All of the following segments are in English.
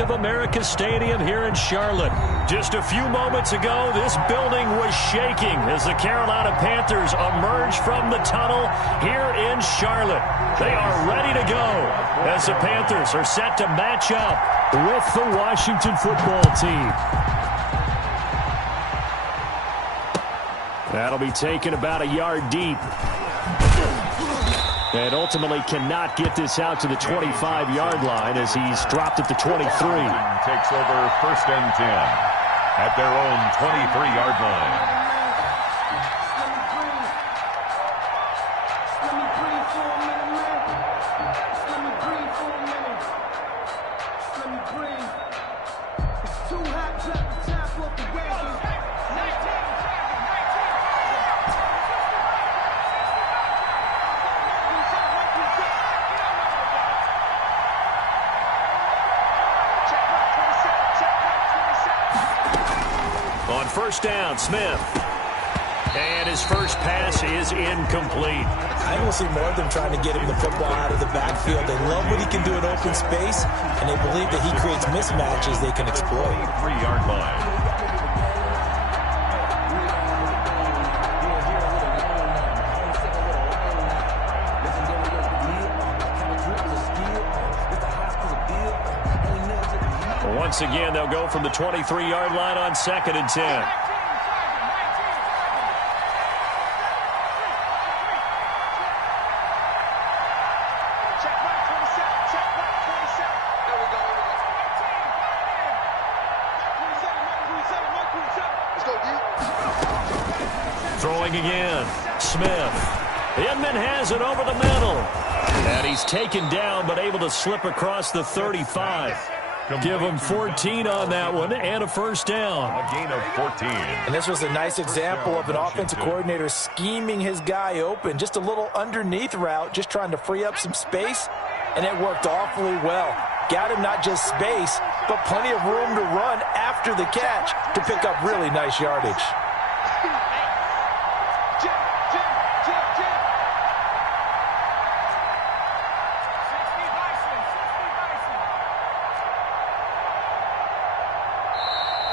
of America Stadium here in Charlotte. Just a few moments ago, this building was shaking as the Carolina Panthers emerged from the tunnel here in Charlotte. They are ready to go as the Panthers are set to match up with the Washington football team. That'll be taken about a yard deep. And ultimately cannot get this out to the 25-yard line as he's dropped at the 23. Takes over 1st and 10 at their own 23-yard line. First down, Smith. And his first pass is incomplete. I don't see more of them trying to get him the football out of the backfield. They love what he can do in open space, and they believe that he creates mismatches they can exploit. 3-yard line. Once again, they'll go from the 23-yard line on 2nd and 10. Throwing again, Smith. Inman has it over the middle. And he's taken down, but able to slip across the 35. Give him 14 on that one and a first down. A gain of 14. And this was a nice example of an offensive coordinator scheming his guy open. Just a little underneath route, just trying to free up some space, and it worked awfully well. Got him not just space, but plenty of room to run after the catch to pick up really nice yardage.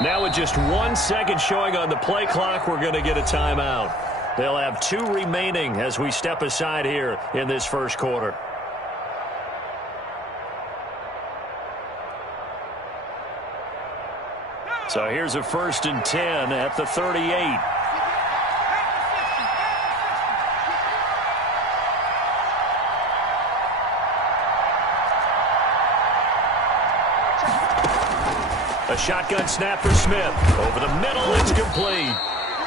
Now with just 1 second showing on the play clock, we're going to get a timeout. They'll have 2 remaining as we step aside here in this first quarter. So here's a 1st and 10 at the 38. A shotgun snap for Smith. Over the middle, it's complete.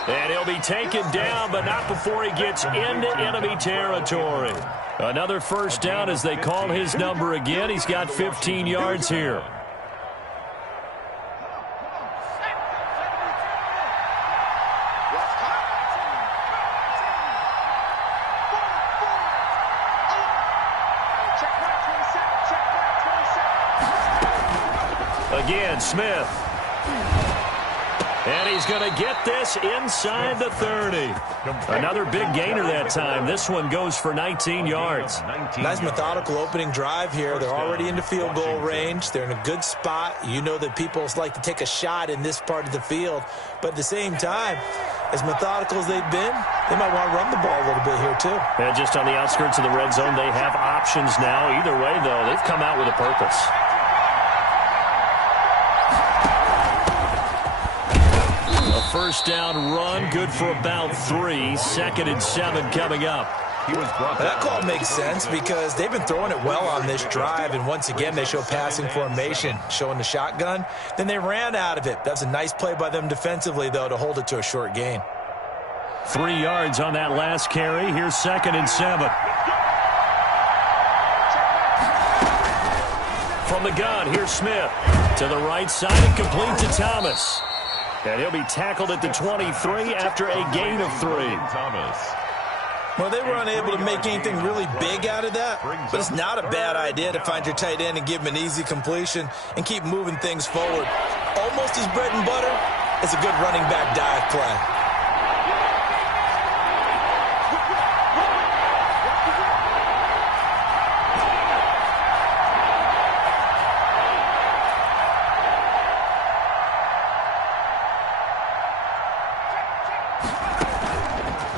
And he'll be taken down, but not before he gets into enemy territory. Another first down as they call his number again. He's got 15 yards here. Again, Smith. And he's going to get this inside the 30. Another big gainer that time. This one goes for 19 yards. Nice methodical opening drive here. They're already into field goal range. They're in a good spot. You know that people like to take a shot in this part of the field. But at the same time, as methodical as they've been, they might want to run the ball a little bit here too. And just on the outskirts of the red zone, they have options now. Either way, though, they've come out with a purpose. First down run, good for about 3. 2nd and 7 coming up. That call makes sense because they've been throwing it well on this drive, and once again they show passing formation, showing the shotgun. Then they ran out of it. That was a nice play by them defensively, though, to hold it to a short gain. 3 yards on that last carry. Here's 2nd and 7. From the gun, here's Smith. To the right side and complete to Thomas. And he'll be tackled at the 23 after a gain of 3. Well, they were unable to make anything really big out of that, but it's not a bad idea to find your tight end and give him an easy completion and keep moving things forward. Almost his bread and butter is a good running back dive play.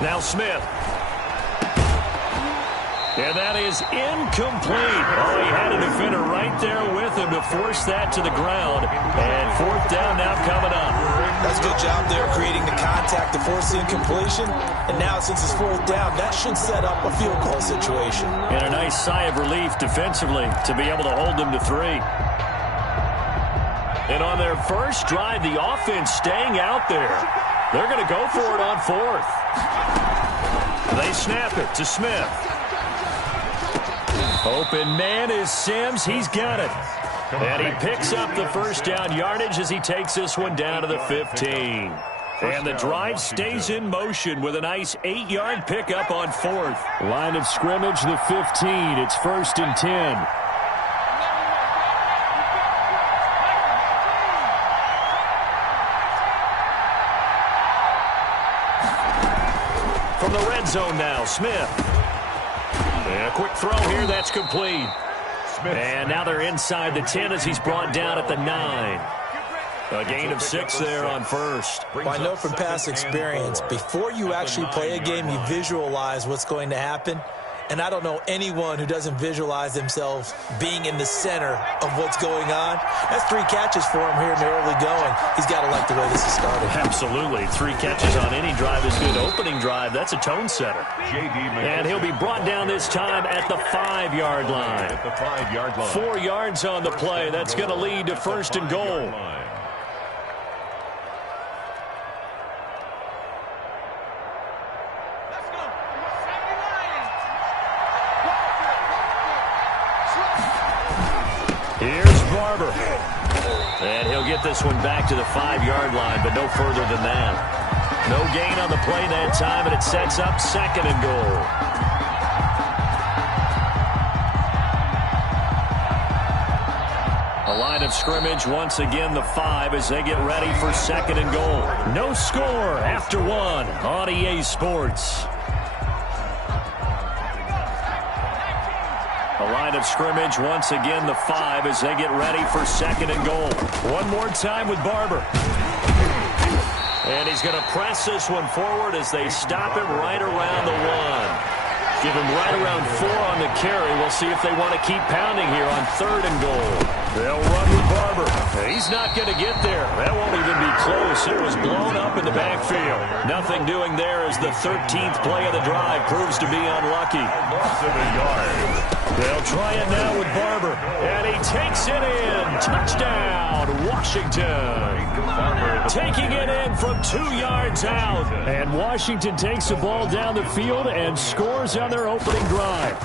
Now Smith. And that is incomplete. Oh, he had a defender right there with him to force that to the ground. And fourth down now coming up. That's a good job there creating the contact to force the incompletion. And now since it's fourth down, that should set up a field goal situation. And a nice sigh of relief defensively to be able to hold them to 3. And on their first drive, the offense staying out there. They're going to go for it on fourth. They snap it to Smith. Open man is Sims. He's got it. And he picks up the first down yardage as he takes this one down to the 15. And the drive stays in motion with a nice 8-yard pickup on fourth. Line of scrimmage, the 15. It's 1st and 10. From the red zone now, Smith. And a quick throw here, that's complete. And now they're inside the 10 as he's brought down at the 9. A gain of 6 there on first. Well, I know from past experience, before you actually play a game, you visualize what's going to happen. And I don't know anyone who doesn't visualize themselves being in the center of what's going on. That's 3 catches for him here in the early going. He's got to like the way this is started. Absolutely. 3 catches on any drive is good. Opening drive, that's a tone setter. And he'll be brought down this time at the 5-yard line. 4 yards on the play. That's going to lead to 1st and goal. Here's Barber. And he'll get this one back to the 5-yard line, but no further than that. No gain on the play that time, and it sets up 2nd and goal. A line of scrimmage, once again the 5 as they get ready for 2nd and goal. No score after 1 on EA Sports. A line of scrimmage, once again the 5 as they get ready for 2nd and goal. One more time with Barber. And he's going to press this one forward as they stop him right around the 1. Give him right around 4 on the carry. We'll see if they want to keep pounding here on 3rd and goal. They'll run with Barber. He's not going to get there. That won't even be close. It was blown up in the backfield. Nothing doing there as the 13th play of the drive proves to be unlucky. Loss of a yard. They'll try it now with Barber. And he takes it in. Touchdown, Washington. Taking it in from 2 yards out. And Washington takes the ball down the field and scores on their opening drive.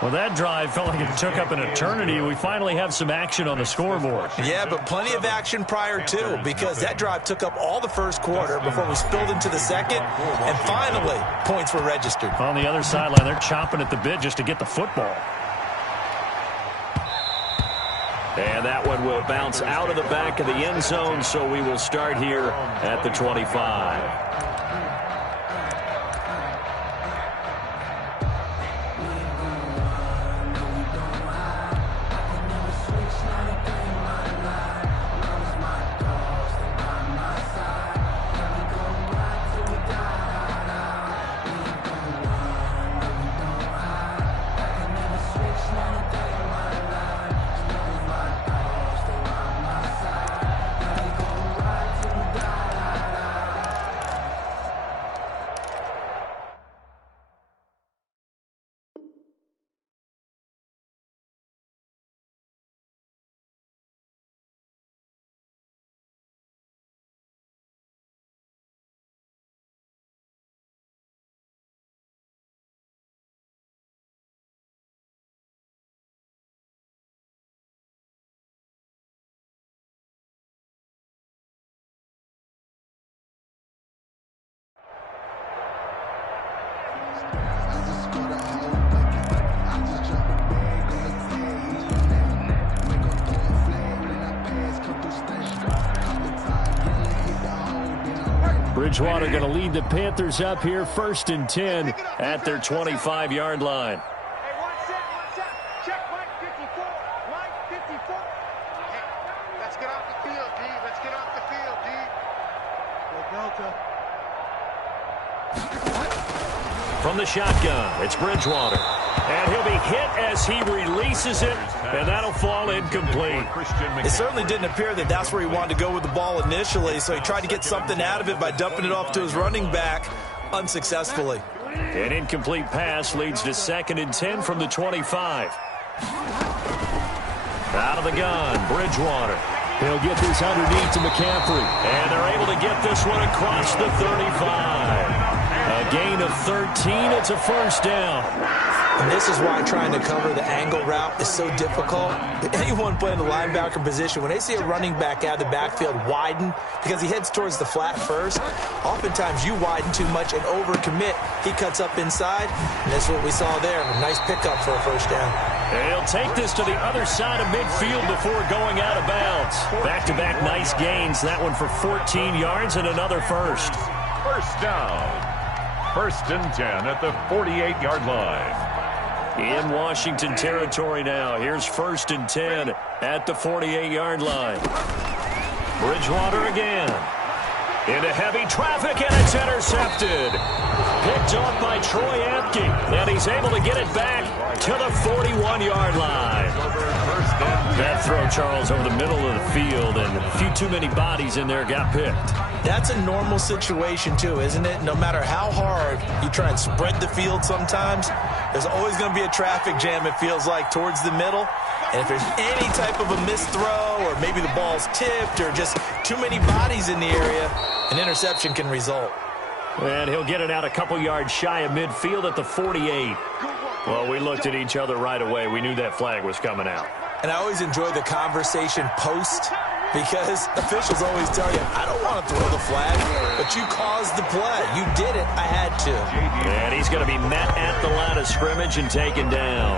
Well, that drive felt like it took up an eternity. We finally have some action on the scoreboard. Yeah, but plenty of action prior to, because that drive took up all the first quarter before we spilled into the second, and finally, points were registered. On the other sideline, they're chomping at the bit just to get the football. And that one will bounce out of the back of the end zone, so we will start here at the 25. Bridgewater going to lead the Panthers up here, 1st and 10 at their 25-yard line. Hey, watch that. Check Mike 54. Mike 54. Hey, let's get off the field, D. Let's get off the field, D. Go Delta. From the shotgun, it's Bridgewater. And he'll be hit as he releases it, and that'll fall incomplete. It certainly didn't appear that that's where he wanted to go with the ball initially, so he tried to get something out of it by dumping it off to his running back unsuccessfully. An incomplete pass leads to 2nd and 10 from the 25. Out of the gun, Bridgewater. He'll get this underneath to McCaffrey. And they're able to get this one across the 35. A gain of 13. It's a first down. And this is why trying to cover the angle route is so difficult. Anyone playing the linebacker position, when they see a running back out of the backfield widen because he heads towards the flat first, oftentimes you widen too much and overcommit. He cuts up inside, and that's what we saw there. A nice pickup for a first down. And he'll take this to the other side of midfield before going out of bounds. Back-to-back nice gains. That one for 14 yards and another first. First down. 1st and 10 at the 48-yard line. In Washington territory now. Here's 1st and 10 at the 48-yard line. Bridgewater again. Into heavy traffic, and it's intercepted. Picked off by Troy Apke, and he's able to get it back to the 41-yard line. That throw, Charles, over the middle of the field, and a few too many bodies in there got picked. That's a normal situation, too, isn't it? No matter how hard you try and spread the field sometimes, there's always going to be a traffic jam, it feels like, towards the middle. And if there's any type of a missed throw, or maybe the ball's tipped, or just too many bodies in the area, an interception can result. And he'll get it out a couple yards shy of midfield at the 48. Well, we looked at each other right away. We knew that flag was coming out. And I always enjoy the conversation post, because officials always tell you, I don't want to throw the flag, but you caused the play. You did it. I had to. And he's going to be met at the line of scrimmage and taken down.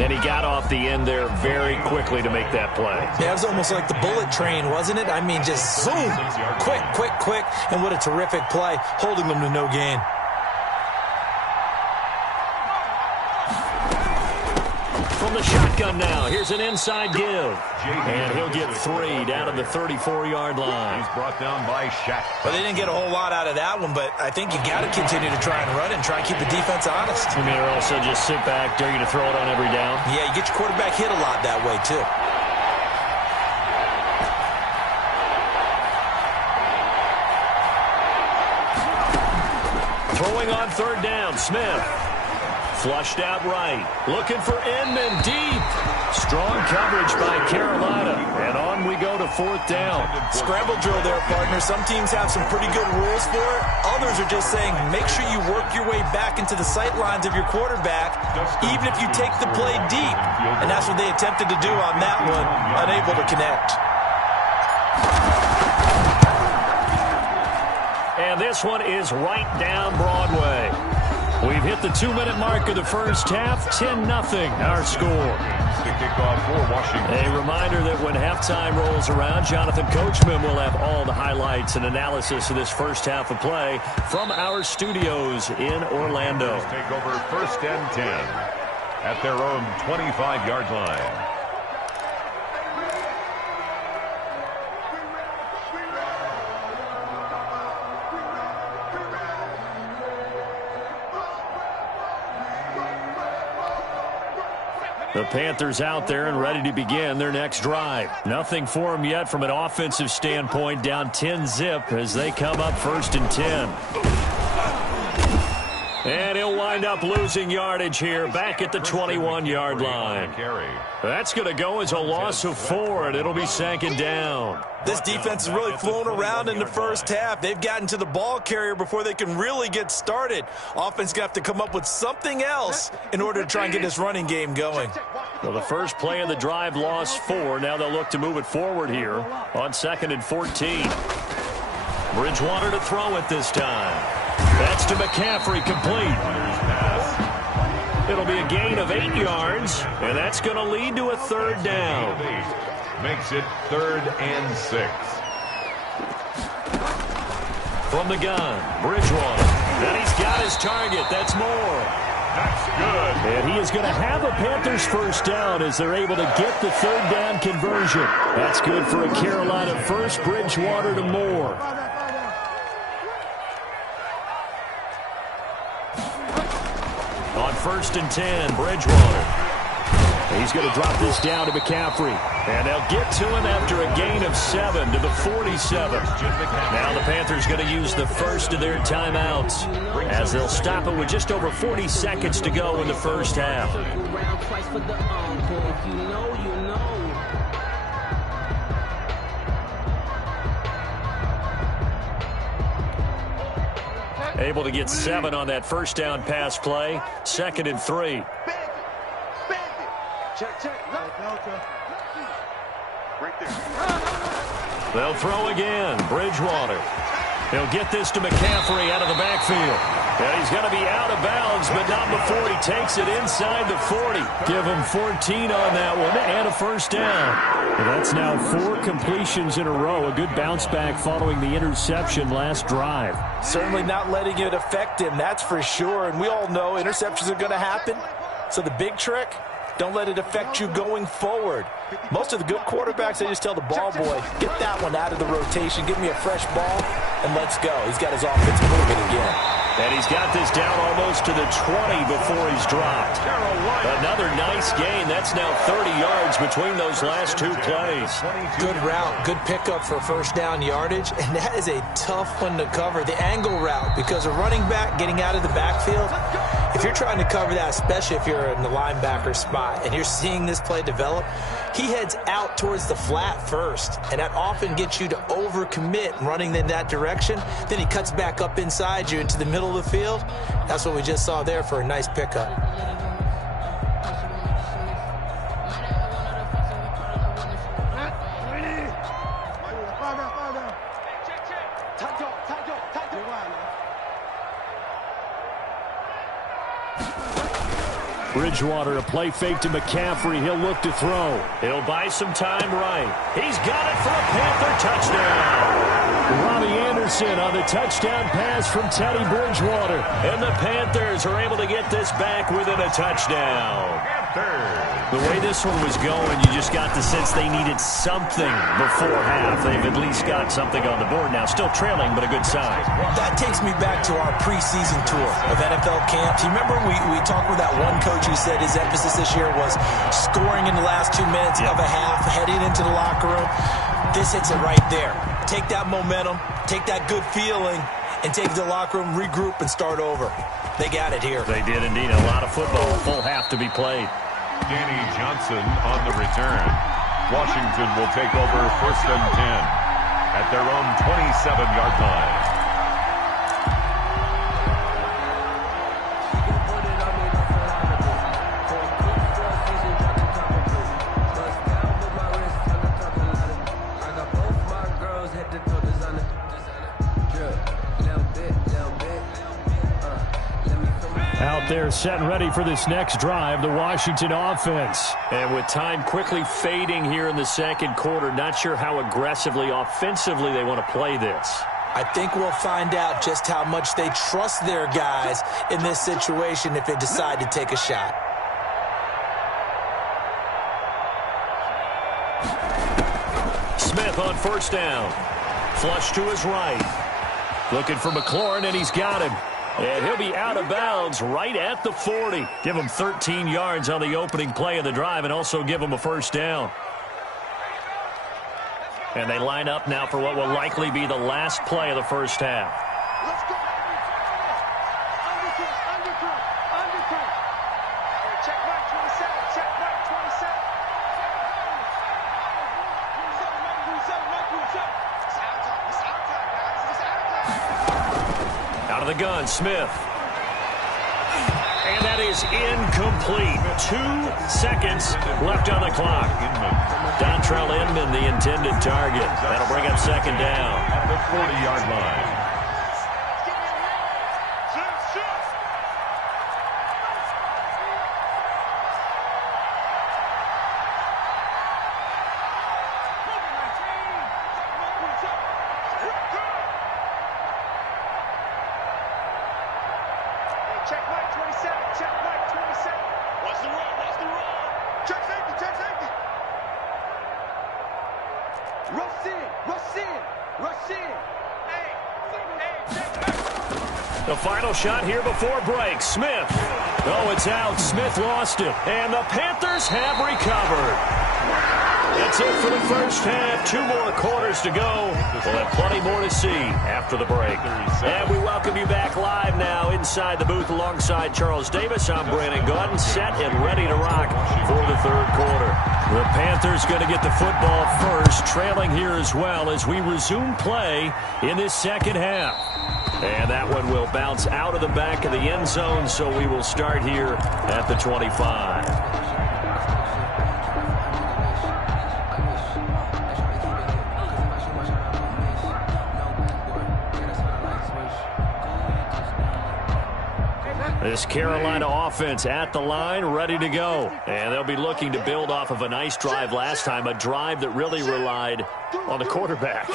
And he got off the end there very quickly to make that play. Yeah, it was almost like the bullet train, wasn't it? I mean, just zoom. Quick, quick, quick. And what a terrific play, holding them to no gain. From the shotgun now, here's an inside give. And he'll get 3 down to the 34-yard line. He's brought down by Shaq. Well, they didn't get a whole lot out of that one, but I think you got to continue to try and run and try and keep the defense honest. I mean, or also just sit back, dare you to throw it on every down. Yeah, you get your quarterback hit a lot that way, too. Throwing on 3rd down, Smith. Flushed out right. Looking for Inman deep. Strong coverage by Carolina. And on we go to 4th down. Scramble drill there, partner. Some teams have some pretty good rules for it. Others are just saying make sure you work your way back into the sight lines of your quarterback, even if you take the play deep. And that's what they attempted to do on that one, unable to connect. And this one is right down Broadway. We've hit the 2-minute mark of the first half. 10-0 our score. The kickoff for Washington. A reminder that when halftime rolls around, Jonathan Coachman will have all the highlights and analysis of this first half of play from our studios in Orlando. Take over 1st and 10 at their own 25-yard line. The Panthers out there and ready to begin their next drive. Nothing for them yet from an offensive standpoint. Down 10-0 as they come up 1st and 10. And he'll wind up losing yardage here back at the 21-yard line. That's going to go as a loss of 4, and it'll be 2nd down. This defense has really flown around in the first half. They've gotten to the ball carrier before they can really get started. Offense going to have to come up with something else in order to try and get this running game going. Well, the first play of the drive lost 4. Now they'll look to move it forward here on 2nd and 14. Bridgewater to throw it this time. That's to McCaffrey, complete. It'll be a gain of 8 yards, and that's going to lead to a 3rd down. Makes it 3rd and 6. From the gun, Bridgewater. And he's got his target. That's more. That's good. And he is going to have a Panthers first down as they're able to get the 3rd down conversion. That's good for a Carolina first. Bridgewater to Moore. 1st and 10. Bridgewater. He's going to drop this down to McCaffrey. And they'll get to him after a gain of 7 to the 47. Now the Panthers going to use the first of their timeouts as they'll stop it with just over 40 seconds to go in the first half. Able to get 7 on that first down pass play. 2nd and 3. Check, check. Right there. They'll throw again. Bridgewater. He'll get this to McCaffrey out of the backfield. And he's going to be out of bounds, but not before he takes it inside the 40. Give him 14 on that one and a first down. And that's now 4 completions in a row. A good bounce back following the interception last drive. Certainly not letting it affect him, that's for sure. And we all know interceptions are going to happen. So the big trick, don't let it affect you going forward. Most of the good quarterbacks, they just tell the ball boy, get that one out of the rotation, give me a fresh ball, and let's go. He's got his offense moving again. And he's got this down almost to the 20 before he's dropped. Another nice gain. That's now 30 yards between those last 2 plays. Good route, good pickup for first down yardage, and that is a tough one to cover. The angle route, because a running back getting out of the backfield, if you're trying to cover that, especially if you're in the linebacker spot, and you're seeing this play develop, he heads out towards the flat first, and that often gets you to overcommit running in that direction. Then he cuts back up inside you into the middle of the field. That's what we just saw there for a nice pickup. Bridgewater, a play fake to McCaffrey. He'll look to throw. He'll buy some time right. He's got it for a Panther touchdown. Robbie Anderson on the touchdown pass from Teddy Bridgewater. And the Panthers are able to get this back within a touchdown. The way this one was going, you just got the sense they needed something before half. They've at least got something on the board now. Still trailing, but a good sign. That takes me back to our preseason tour of NFL camps. You remember we talked with that one coach who said his emphasis this year was scoring in the last 2 minutes of a half, heading into the locker room. This hits it right there. Take that momentum, take that good feeling, and take it to the locker room, regroup, and start over. They got it here. They did indeed. A lot of football, full half to be played. Danny Johnson on the return. Washington will take over 1st and 10 at their own 27-yard line. Out there set and ready for this next drive, the Washington offense. And with time quickly fading here in the 2nd quarter, not sure how aggressively, offensively they want to play this. I think we'll find out just how much they trust their guys in this situation if they decide to take a shot. Smith on 1st down. Flush to his right. Looking for McLaurin, and he's got him. And he'll be out of bounds right at the 40. Give him 13 yards on the opening play of the drive and also give him a first down. And they line up now for what will likely be the last play of the first half. Let's go. Undercut. Check right 27. Check right 27. It's our time. It's our time, guys. It's our time. Out of the gun, Smith. And that is incomplete. 2 seconds left on the clock. Dontrell Inman, the intended target. That'll bring up 2nd down. At the 40-yard line. Check right 27. Check right 27. Watch the run. Watch the run. Check safety. Check safety. Rush in. Rush in. Rush in. Hey. Check. The final shot here before break. Smith. Oh, it's out. Smith lost it. And the Panthers have recovered. That's it for the first half. 2 more quarters to go. We'll have plenty more to see after the break. And we welcome you back live now inside the booth alongside Charles Davis. I'm Brandon Gaudin, set and ready to rock for the third quarter. The Panthers going to get the football first, trailing here as well as we resume play in this second half. And that one will bounce out of the back of the end zone, so we will start here at the 25. This Carolina offense at the line, ready to go. And they'll be looking to build off of a nice drive last time, a drive that really relied on the quarterback.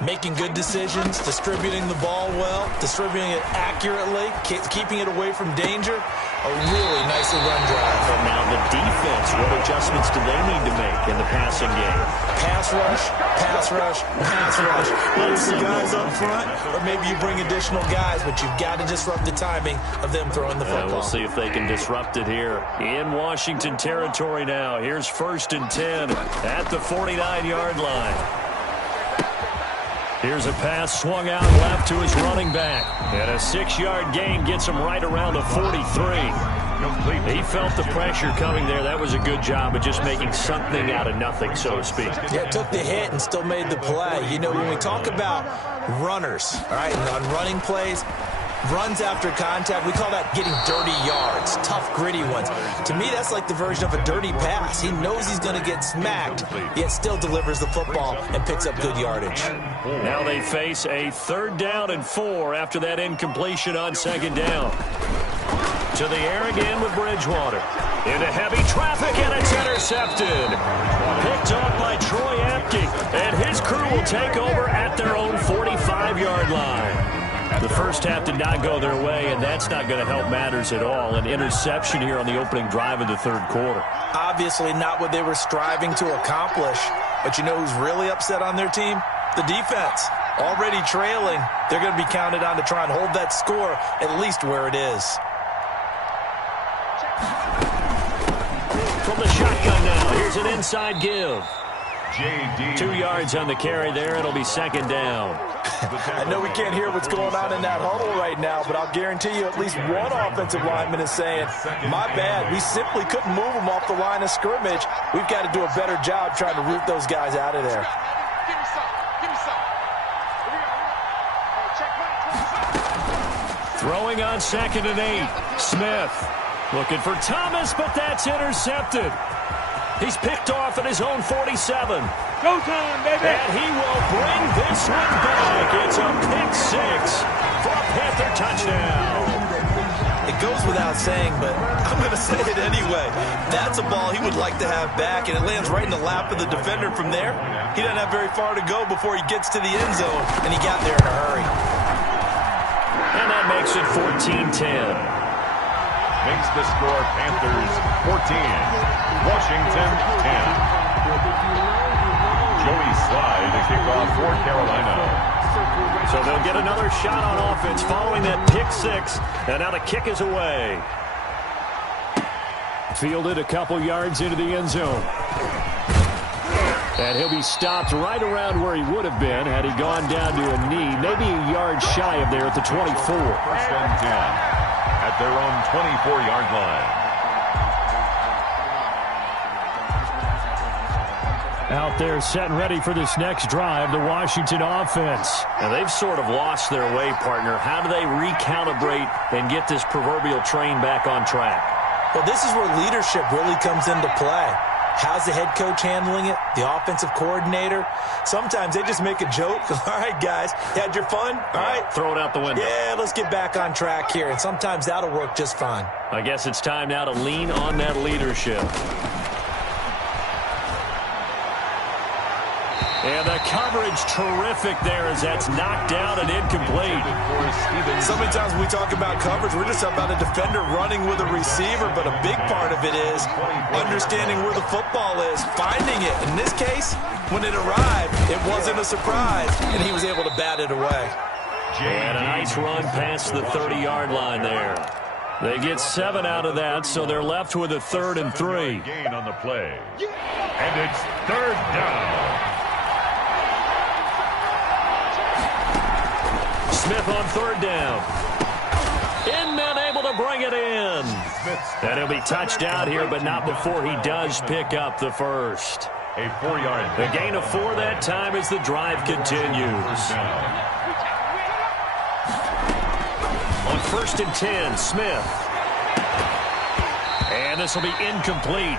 Making good decisions, distributing the ball well, distributing it accurately, keeping it away from danger. A really nicely run drive. And now the defense, what adjustments do they need to make in the passing game? Pass rush, pass rush, pass rush. Lots of guys up front, or maybe you bring additional guys, but you've got to disrupt the timing of them throwing the football. We'll see if they can disrupt it here in Washington territory now. Here's 1st and 10 at the 49-yard line. Here's a pass swung out left to his running back. And a 6-yard gain gets him right around the 43. He felt the pressure coming there. That was a good job of just making something out of nothing, so to speak. Yeah, took the hit and still made the play. You know, when we talk about runners, all right, and on running plays, runs after contact, we call that getting dirty yards, tough, gritty ones. To me, that's like the version of a dirty pass. He knows he's going to get smacked, yet still delivers the football and picks up good yardage. Now they face a 3rd down and 4 after that incompletion on 2nd down. To the air again with Bridgewater. Into heavy traffic, and it's intercepted. Picked up by Troy Apke, and his crew will take over at their own 45-yard line. The first half did not go their way, and that's not going to help matters at all. An interception here on the opening drive of the third quarter. Obviously not what they were striving to accomplish, but you know who's really upset on their team? The defense. Already trailing, they're going to be counted on to try and hold that score at least where it is. From the shotgun now, here's an inside give. J.D. 2 yards on the carry there. It'll be 2nd down. I know we can't hear what's going on in that huddle right now, but I'll guarantee you at least one offensive lineman is saying, my bad, we simply couldn't move them off the line of scrimmage. We've got to do a better job trying to root those guys out of there. Throwing on 2nd and 8. Smith looking for Thomas, but that's intercepted. He's picked off at his own 47. Go time, baby! And he will bring this one back. It's a pick 6 for a Panther touchdown. It goes without saying, but I'm going to say it anyway. That's a ball he would like to have back, and it lands right in the lap of the defender from there. He doesn't have very far to go before he gets to the end zone, and he got there in a hurry. And that makes it 14-10. Makes the score Panthers 14, Washington 10. Joey Slye to kick off for Carolina. So they'll get another shot on offense following that pick 6. And now the kick is away. Fielded a couple yards into the end zone. And he'll be stopped right around where he would have been had he gone down to a knee. Maybe a yard shy of there at the 24. 1st and 10. At their own 24-yard line. Out there set and ready for this next drive, the Washington offense. And they've sort of lost their way, partner. How do they recalibrate and get this proverbial train back on track? Well, this is where leadership really comes into play. How's the head coach handling it? The offensive coordinator? Sometimes they just make a joke. All right, guys, you had your fun? All right. Throw it out the window. Yeah, let's get back on track here. And sometimes that'll work just fine. I guess it's time now to lean on that leadership. And the coverage terrific there as that's knocked down and incomplete. So many times when we talk about coverage, we're just about a defender running with a receiver, but a big part of it is understanding where the football is, finding it. In this case, when it arrived, it wasn't a surprise, and he was able to bat it away. And a nice run past the 30-yard line there. They get 7 out of that, so they're left with a 3rd and 3. Gain on the play. And it's 3rd down. Smith on 3rd down. Inman able to bring it in. And he'll be touched out here, but not before he does pick up the first. A 4-yard. The gain of 4 that time as the drive continues. On 1st and 10, Smith. And this will be incomplete.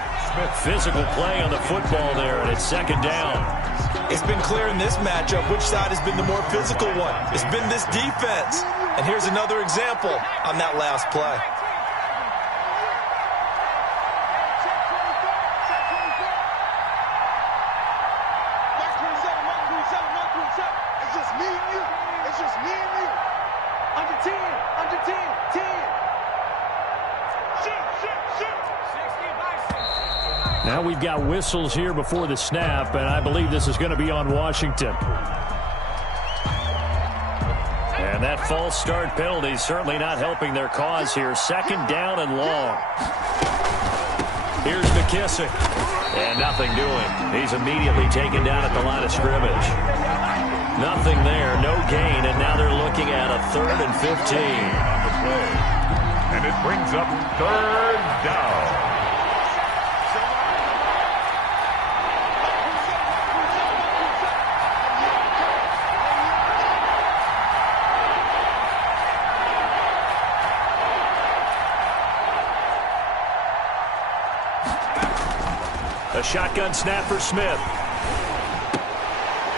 Physical play on the football there, and it's 2nd down. It's been clear in this matchup which side has been the more physical one. It's been this defense. And here's another example on that last play. It's just me and you. It's just me and you. Under 10, under 10, 10. Shoot, shoot, shoot. 60 by 60. Now we've got whistles here before the snap, and I believe this is going to be on Washington. And that false start penalty is certainly not helping their cause here. 2nd down and long. Here's McKissick. And nothing doing. He's immediately taken down at the line of scrimmage. Nothing there, no gain, and now they're looking at a 3rd and 15. On the play. And it brings up 3rd down. A shotgun snap for Smith.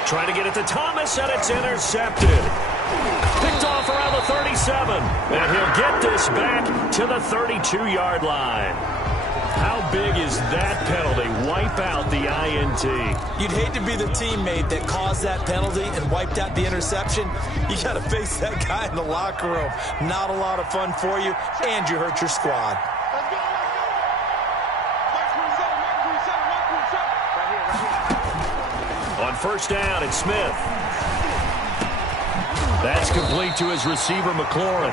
Trying to get it to Thomas, and it's intercepted. Picked off around the 37. And he'll get this back to the 32-yard line. How big is that penalty? Wipe out the INT. You'd hate to be the teammate that caused that penalty and wiped out the interception. You got to face that guy in the locker room. Not a lot of fun for you, and you hurt your squad. On 1st down, it's Smith. That's complete to his receiver, McLaurin.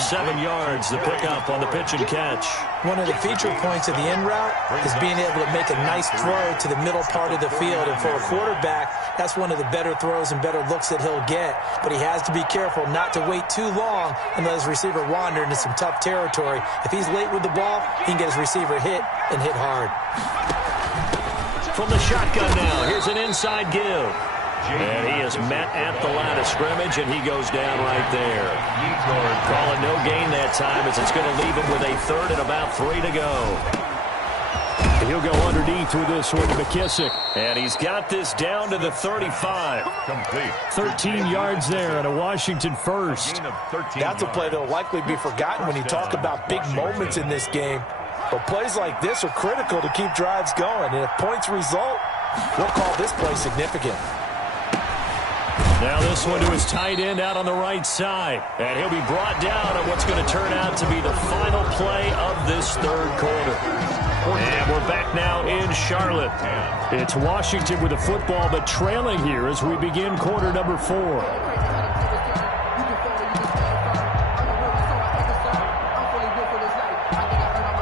7 yards, the pickup on the pitch and catch. One of the feature points of the in route is being able to make a nice throw to the middle part of the field. And for a quarterback, that's one of the better throws and better looks that he'll get. But he has to be careful not to wait too long and let his receiver wander into some tough territory. If he's late with the ball, he can get his receiver hit and hit hard. From the shotgun now, here's an inside give. And he is met at the line of scrimmage, and he goes down right there. Calling no gain that time as it's going to leave him with a 3rd and about 3 to go. He'll go underneath with this one to McKissick. And he's got this down to the 35. Complete. 13 yards there and a Washington first. That's a play that will likely be forgotten when you talk about big moments in this game. But plays like this are critical to keep drives going. And if points result, we'll call this play significant. Now this one to his tight end out on the right side. And he'll be brought down on what's going to turn out to be the final play of this 3rd quarter. And we're back now in Charlotte. It's Washington with the football, but trailing here as we begin quarter number 4.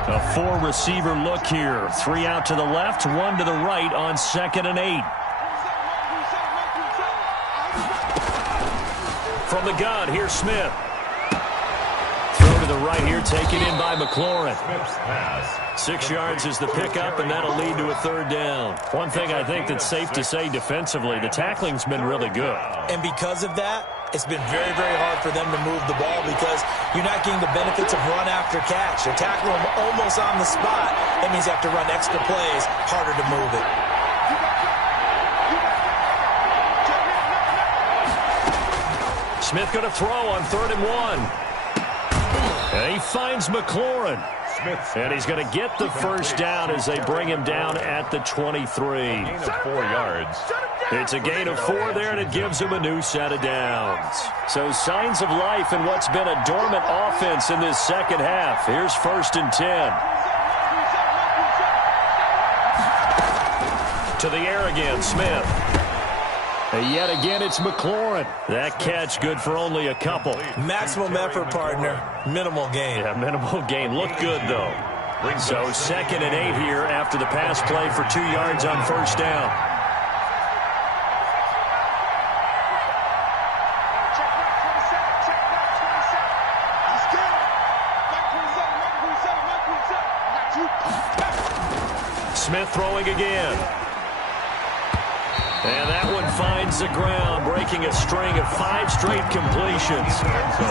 A 4-receiver look here. 3 out to the left, 1 to the right on 2nd and 8. From the gun, here's Smith. Throw to the right here, taken in by McLaurin. 6 yards is the pickup, and that'll lead to a 3rd down. One thing I think that's safe to say defensively, the tackling's been really good. And because of that, it's been very, very hard for them to move the ball because you're not getting the benefits of run after catch. You're tackling them almost on the spot. That means you have to run extra plays, harder to move it. Smith going to throw on 3rd and 1. And he finds McLaurin. And he's going to get the first down as they bring him down at the 23. Gain of 4 yards. It's a gain of 4 there, and it gives him a new set of downs. So signs of life in what's been a dormant offense in this second half. Here's 1st and 10. To the air again, Smith. Yet again, it's McLaurin. That catch good for only a couple. Maximum effort, partner. Minimal gain. Yeah, minimal gain. Looked good, though. So 2nd and 8 here after the pass play for 2 yards on first down. Smith throwing again. And that one finds the ground, breaking a string of 5 straight completions.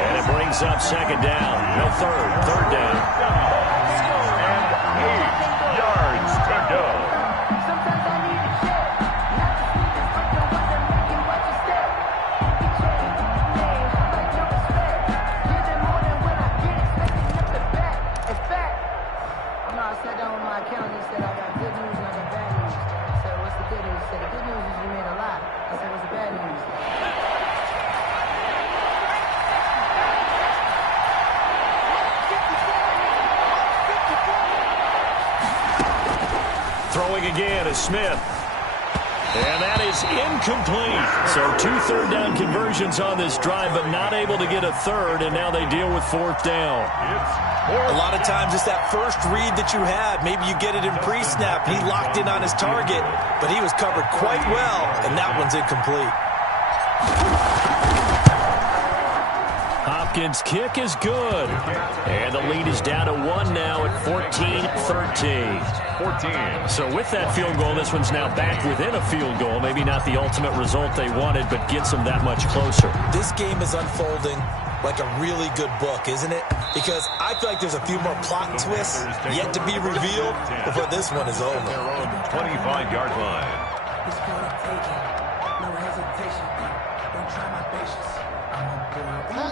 And it brings up 2nd down. No, third down. And 8 yards to go. I sat down with my accountant and said, I got good news and I got bad news. I said, what's the good news? He said, the good news is you made a lot. I said, what's the bad news? Throwing again is Smith. And that is incomplete. So 2 third-down conversions on this drive, but not able to get a third, and now they deal with 4th down. A lot of times it's that first read that you have. Maybe you get it in pre-snap. He locked in on his target, but he was covered quite well, and that one's incomplete. Hopkins' kick is good. And the lead is down to 1 now at 14-13. So with that field goal, this one's now back within a field goal. Maybe not the ultimate result they wanted, but gets them that much closer. This game is unfolding like a really good book, isn't it? Because I feel like there's a few more plot twists yet to be revealed before this one is over. Their own 25-yard line.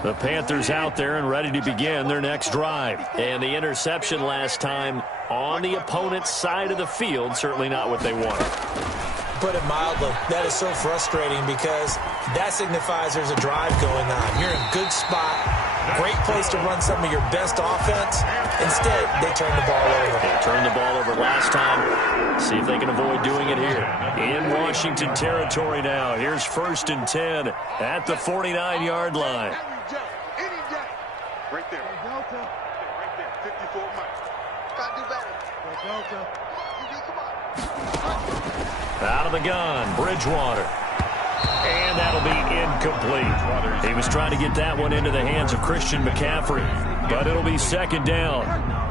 The Panthers out there and ready to begin their next drive. And the interception last time on the opponent's side of the field, certainly not what they wanted. Put it mildly, that is so frustrating because that signifies there's a drive going on. You're in a good spot, great place to run some of your best offense. Instead, they turn the ball over. They turned the ball over last time. See if they can avoid doing it here. In Washington territory now. Here's 1st and 10 at the 49-yard line. Right there. Delta. Right there. 54 miles. Gotta do better. Delta. Come on. Out of the gun, Bridgewater. And that'll be incomplete. He was trying to get that one into the hands of Christian McCaffrey, but it'll be 2nd down.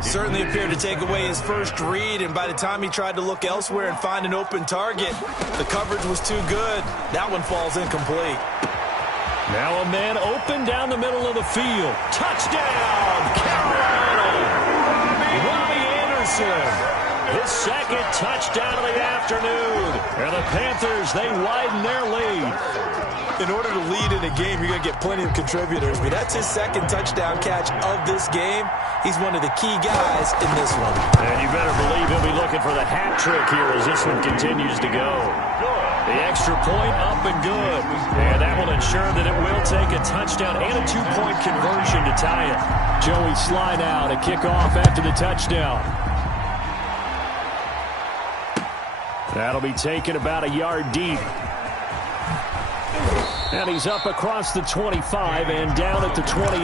Certainly appeared to take away his first read, and by the time he tried to look elsewhere and find an open target, the coverage was too good. That one falls incomplete. Now a man open down the middle of the field. Touchdown, Carolina! Robbie Anderson. His 2nd touchdown of the afternoon. And the Panthers, they widen their lead. In order to lead in a game, you're going to get plenty of contributors, but that's his 2nd touchdown catch of this game. He's one of the key guys in this one. And you better believe he'll be looking for the hat trick here as this one continues to go. The extra point up and good. And that will ensure that it will take a touchdown and a 2-point conversion to tie it. Joey Sly now to kick off after the touchdown. That'll be taken about a yard deep. And he's up across the 25 and down at the 28.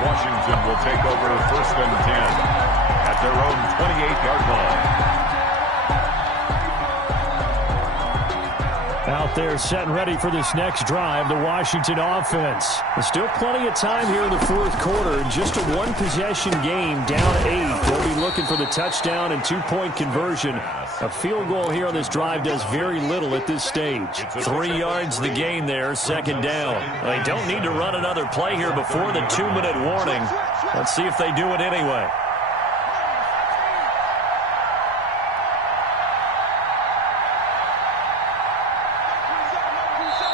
Washington will take over 1st and 10 at their own 28-yard line. Out there set and ready for this next drive, the Washington offense. There's still plenty of time here in the 4th quarter. Just a 1-possession game, down 8. They'll be looking for the touchdown and 2-point conversion. A field goal here on this drive does very little at this stage. 3 yards the gain there, 2nd down. They don't need to run another play here before the 2-minute warning. Let's see if they do it anyway.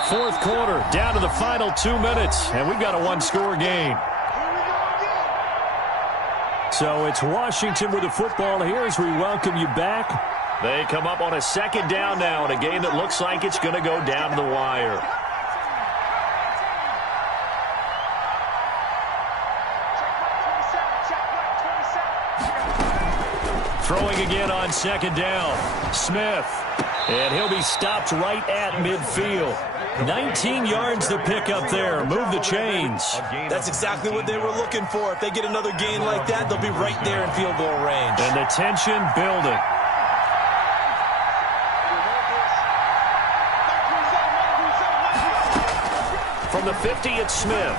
4th quarter, down to the final 2 minutes, and we've got a 1-score game. So it's Washington with the football here as we welcome you back. They come up on a 2nd down now in a game that looks like it's going to go down to the wire. Throwing again on 2nd down. Smith. And he'll be stopped right at midfield. 19 yards to pick up there. Move the chains. That's exactly what they were looking for. If they get another gain like that, they'll be right there in field goal range. And the tension building. From the 50, it's Smith.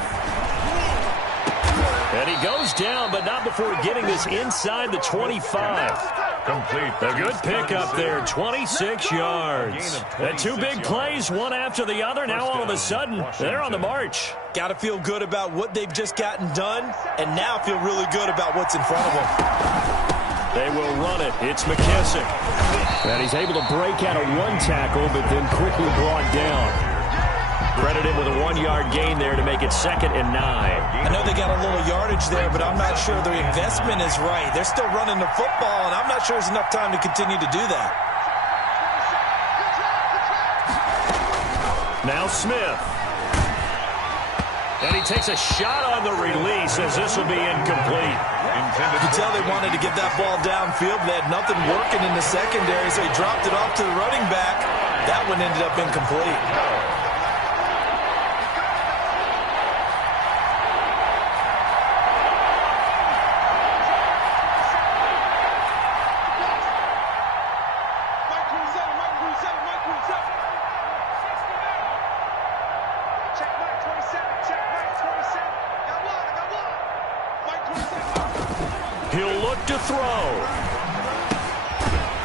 And he goes down, but not before getting this inside the 25. Complete. A good pickup there, 26 yards. And two big plays, one after the other. Now all of a sudden, they're on the march. Got to feel good about what they've just gotten done, and now feel really good about what's in front of them. They will run it. It's McKissick. And he's able to break out of one tackle, but then quickly brought down. Credited with a 1-yard gain there to make it 2nd and 9. I know they got a little yardage there, but I'm not sure the investment is right. They're still running the football, and I'm not sure there's enough time to continue to do that. Now Smith. And he takes a shot on the release as this will be incomplete. You can tell they wanted to get that ball downfield. They had nothing working in the secondary, so he dropped it off to the running back. That one ended up incomplete. He'll look to throw.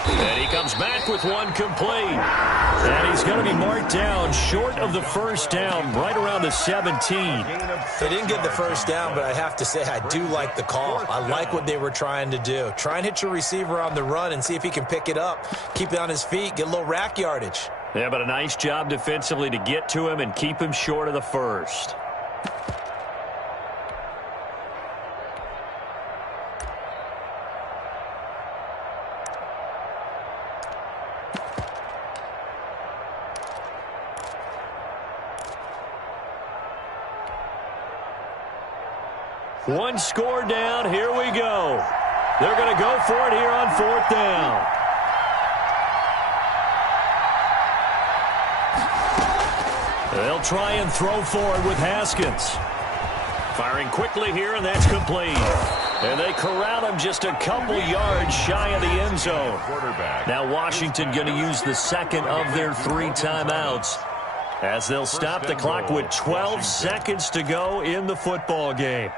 And he comes back with one complete. And he's going to be marked down short of the first down, right around the 17. They didn't get the first down, but I have to say I do like the call. I like what they were trying to do. Try and hit your receiver on the run and see if he can pick it up. Keep it on his feet, get a little rack yardage. Yeah, but a nice job defensively to get to him and keep him short of the first. One score down. Here we go. They're going to go for it here on 4th down. They'll try and throw for it with Haskins. Firing quickly here, and that's complete. And they corral him just a couple yards shy of the end zone. Now Washington going to use the second of their 3 timeouts as they'll stop the clock with 12 seconds to go in the football game.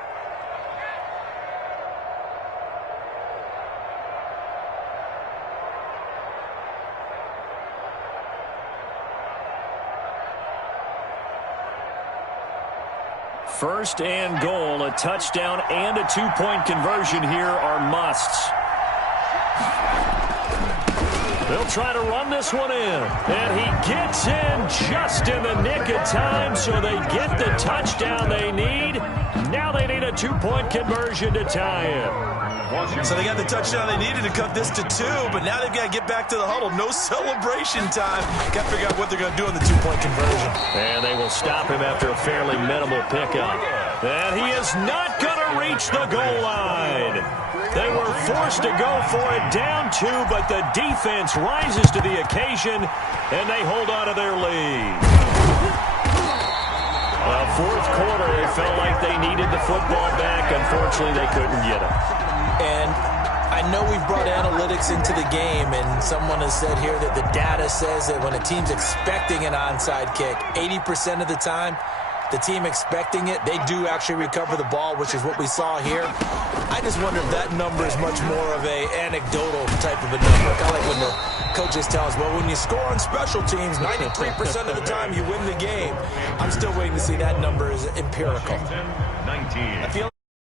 First and goal, a touchdown and a 2-point conversion here are musts. They'll try to run this one in. And he gets in just in the nick of time, so they get the touchdown they need. Now they need a 2-point conversion to tie it. So they got the touchdown they needed to cut this to 2, but now they've got to get back to the huddle. No celebration time. Got to figure out what they're going to do on the 2-point conversion. And they will stop him after a fairly minimal pickup. And he is not going to reach the goal line. They were forced to go for it down 2, but the defense rises to the occasion, and they hold on to their lead. Fourth quarter, they felt like they needed the football back. Unfortunately, they couldn't get it. And I know we've brought analytics into the game, and someone has said here that the data says that when a team's expecting an onside kick, 80% of the time, the team expecting it, they do actually recover the ball, which is what we saw here. I just wonder if that number is much more of a anecdotal type of a number. Kind of like when the coaches tell us, well, when you score on special teams, 93% of the time you win the game. I'm still waiting to see that number is empirical. 19. I feel